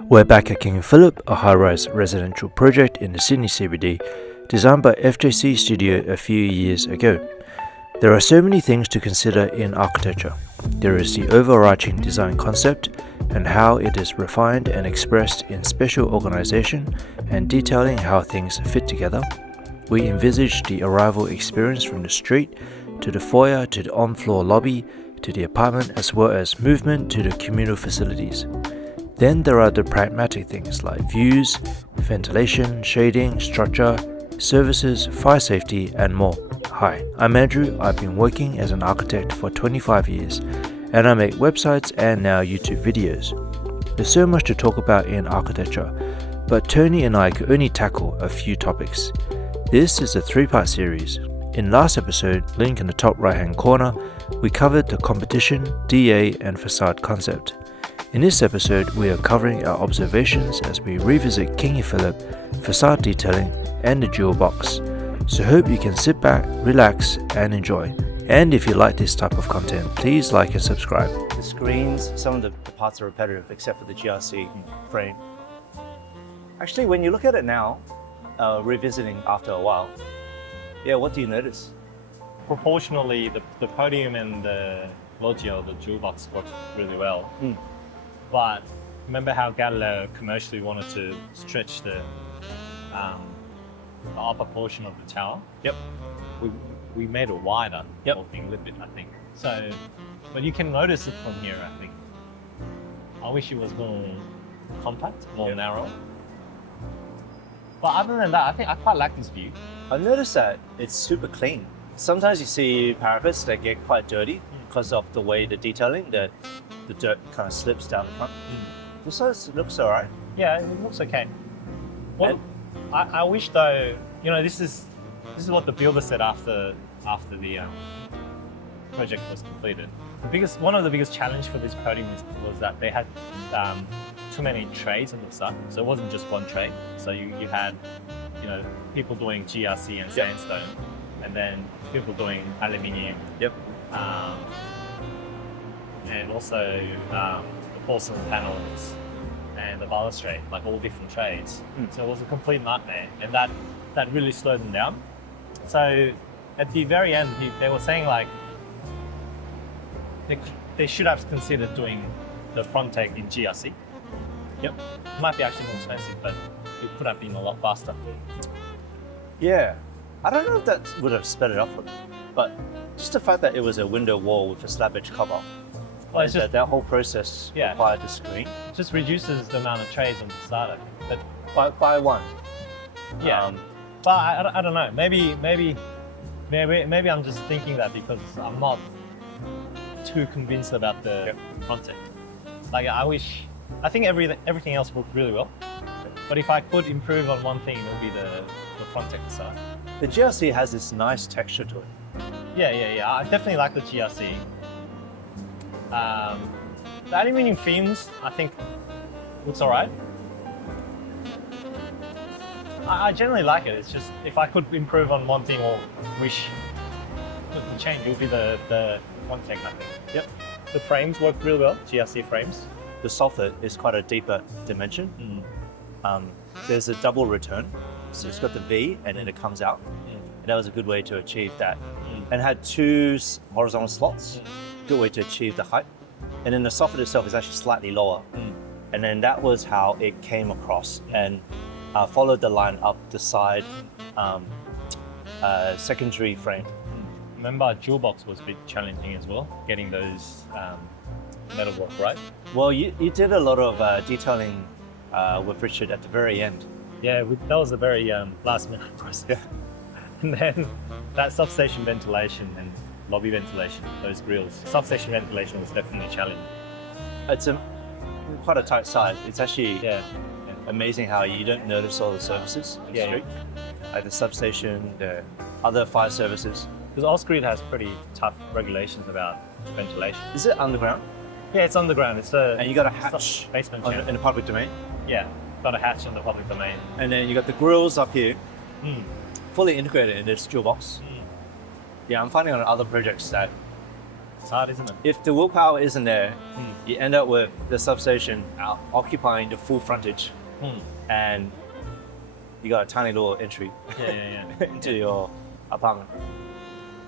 We're back at King and Phillip, a high-rise residential project in the Sydney CBD, designed by FJC Studio a few years ago. There are so many things to consider in architecture. There is the overarching design concept and how it is refined and expressed in spatial organization and detailing how things fit together. We envisage the arrival experience from the street to the foyer to the on-floor lobby to the apartment, as well as movement to the communal facilities. Then there are the pragmatic things like views, ventilation, shading, structure, services, fire safety, and more. Hi, I'm Andrew. I've been working as an architect for 25 years, and I make websites and now YouTube videos. There's so much to talk about in architecture, but Tony and I could only tackle a few topics. This is a 3-part series. In last episode, link in the top right hand corner, we covered the competition, DA, and facade concept. In this episode, we are covering our observations as we revisit King and Phillip, facade detailing, and the jewel box. So hope you can sit back, relax, and enjoy. And if you like this type of content, please like and subscribe. The screens, some of the parts are repetitive except for the GRC frame. Actually, when you look at it now, revisiting after a while, what do you notice? Proportionally, the podium and the loggia, the jewel box, work really well. But remember how Galileo commercially wanted to stretch the upper portion of the tower? Yep. We made it wider, Yep. whole thing a little bit, I think. So, but you can notice it from here, I think. I wish it was more compact, more narrow. But other than that, I think I quite like this view. I've noticed that it's super clean. Sometimes you see parapets that get quite dirty because of the way the detailing, the dirt kind of slips down the front. This looks all right. Yeah, it looks okay. Well, I wish though, this is what the builder said after the project was completed. One of the biggest challenge for this podium was that they had too many trades on the side. So it wasn't just one trade. So you had, people doing GRC and sandstone, and then people doing aluminium. Yep. And also the porcelain panels and the balustrade, like all different trades. So it was a complete nightmare, and that really slowed them down. So at the very end, they were saying like they should have considered doing the front take in GRC. Yep. It might be actually more expensive, but it could have been a lot faster. Yeah. I don't know if that would have sped it up for them, but just the fact that it was a window wall with a slab edge cover, Well, it's just, that whole process required the screen. it just reduces the amount of trades on the facade. But By one. yeah, but I don't know. Maybe I'm just thinking that because I'm not too convinced about the content. Like I think everything else worked really well. But if I could improve on one thing, it would be the front tech facade. The GRC has this nice texture to it. Yeah. I definitely like the GRC. The aluminium themes, I think, looks alright. I generally like it. It's just if I could improve on one thing or wish could change, it would be the front tech, I think. Yep. The frames work really well. GRC frames. The soffit is quite a deeper dimension. There's a double return, so it's got the V and then it comes out. And that was a good way to achieve that. And it had 2 horizontal slots, good way to achieve the height. And then the soffit itself is actually slightly lower. And then that was how it came across and followed the line up the side secondary frame. Remember, jewel box was a bit challenging as well, getting those metal work right. Well, you did a lot of detailing with Richard at the very end. Yeah, that was a very last minute process. Yeah. And then that substation ventilation and lobby ventilation, those grills. Substation ventilation was definitely a challenge. It's quite a tight side. It's actually amazing how you don't notice all the services in the street. Like the substation, the other fire services. Because Osgrid has pretty tough regulations about ventilation. Is it underground? Yeah, it's underground. And you got a hatch basement in the public domain? Yeah, got a hatch in the public domain. And then you got the grills up here, fully integrated in this jewel box. Yeah, I'm finding on other projects that It's hard, isn't it? If the willpower isn't there, you end up with the substation occupying the full frontage, and you got a tiny little entry into your apartment.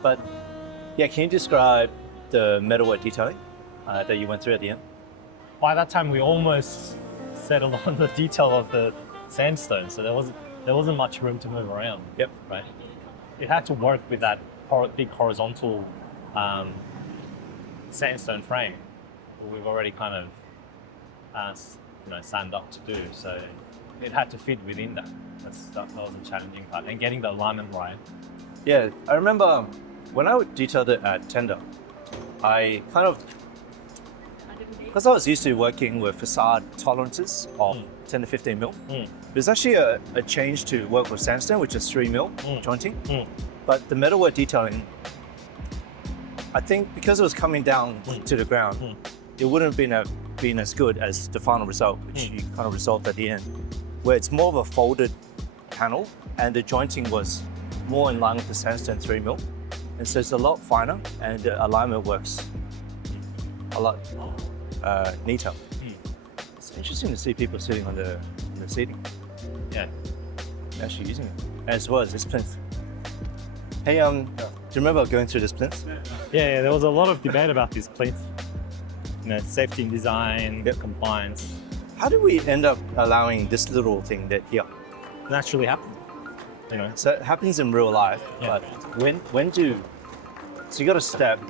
But yeah, can you describe the metalwork detailing that you went through at the end? By that time, we almost settled on the detail of the sandstone, so there wasn't much room to move around. Yep. Right. It had to work with that big horizontal sandstone frame we've already kind of sand up to do. So it had to fit within that. That was the challenging part, and getting the alignment right. Yeah, I remember when I detailed it at Tender, I kind of, because I was used to working with facade tolerances of 10 to 15 mil, there's actually a change to work with sandstone, which is 3 mil jointing. But the metalwork detailing, I think because it was coming down to the ground, it wouldn't have been as good as the final result, which you kind of resolved at the end, where it's more of a folded panel and the jointing was more in line with the sandstone 3 mil. And so it's a lot finer and the alignment works a lot neater. It's interesting to see people sitting on the seating. Yeah. Actually using it. As well as this plinth. Hey, do you remember going through this plinth? Yeah, there was a lot of debate about this plinth. Safety and design, compliance. How did we end up allowing this little thing that here? Naturally happened. So it happens in real life, but so you got a step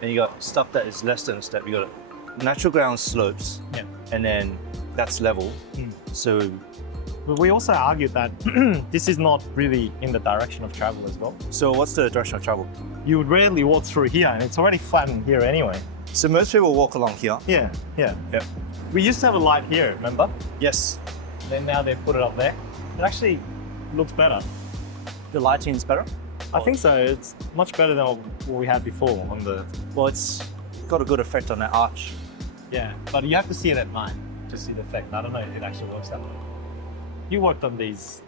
and you got stuff that is less than a step. You got natural ground slopes, and then that's level. So but we also argued that this is not really in the direction of travel as well. So what's the direction of travel? You would rarely walk through here, and it's already flattened here anyway. So most people walk along here. Yeah. Yep. We used to have a light here, remember? Yes. Then now they've put it up there. It actually looks better. The lighting is better? I think so. It's much better than what we had before on the... Well, it's got a good effect on that arch. Yeah, but you have to see it at night to see the effect. I don't know if it actually works that way. You worked on these...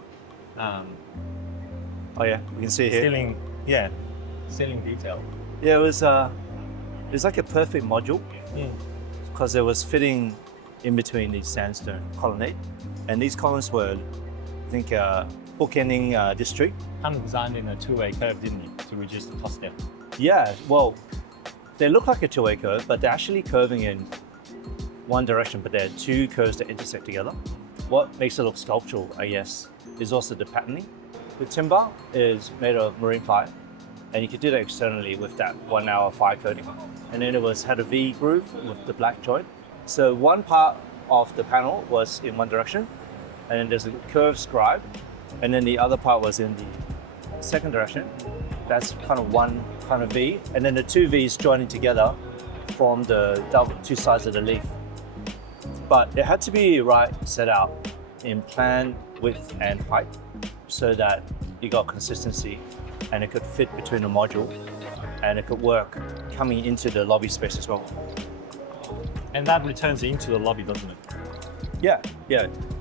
oh yeah, we can see it here. Ceiling detail. Yeah, it was like a perfect module because it was fitting in between these sandstone colonnade, and these columns were, I think, bookending this street. Kind of designed in a two-way curve, didn't you, to reduce the cost there? Yeah, well, they look like a two-way curve, but they're actually curving in one direction, but they're two curves that intersect together. What makes it look sculptural, I guess, is also the patterning. The timber is made of marine ply, and you could do that externally with that 1 hour fire coating. And then it had a V groove with the black joint. So one part of the panel was in one direction, and then there's a curved scribe, and then the other part was in the second direction. That's kind of one kind of V, and then the two V's joining together form the two sides of the leaf. But it had to be right set out in plan, width, and height, so that you got consistency, and it could fit between the module, and it could work coming into the lobby space as well. And that returns into the lobby, doesn't it? Yeah.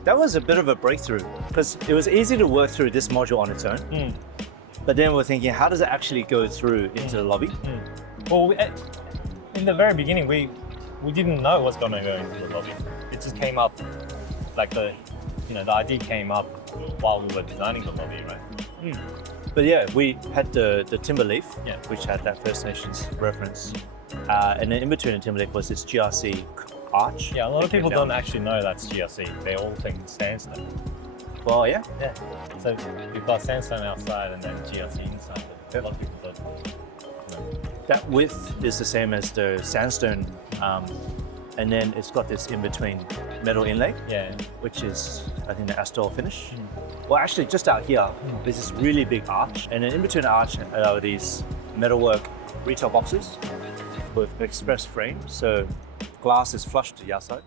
That was a bit of a breakthrough because it was easy to work through this module on its own. But then we're thinking, how does it actually go through into the lobby? Well, in the very beginning, we didn't know what's going to go into the lobby. It just came up, like the idea came up while we were designing the lobby, right? But yeah, we had the timber leaf, which had that First Nations reference. And then in between the timber leaf was this GRC arch. Yeah, a lot of people don't actually know that's GRC. They all think it's sandstone. Well, yeah. So you've got sandstone outside and then GRC inside. A lot of people don't know. That width is the same as the sandstone, and then it's got this in-between metal inlay, which is, I think, the Astol finish. Well, actually, just out here, there's this really big arch, and then in between the arch are these metalwork retail boxes with express frame, so glass is flush to the outside.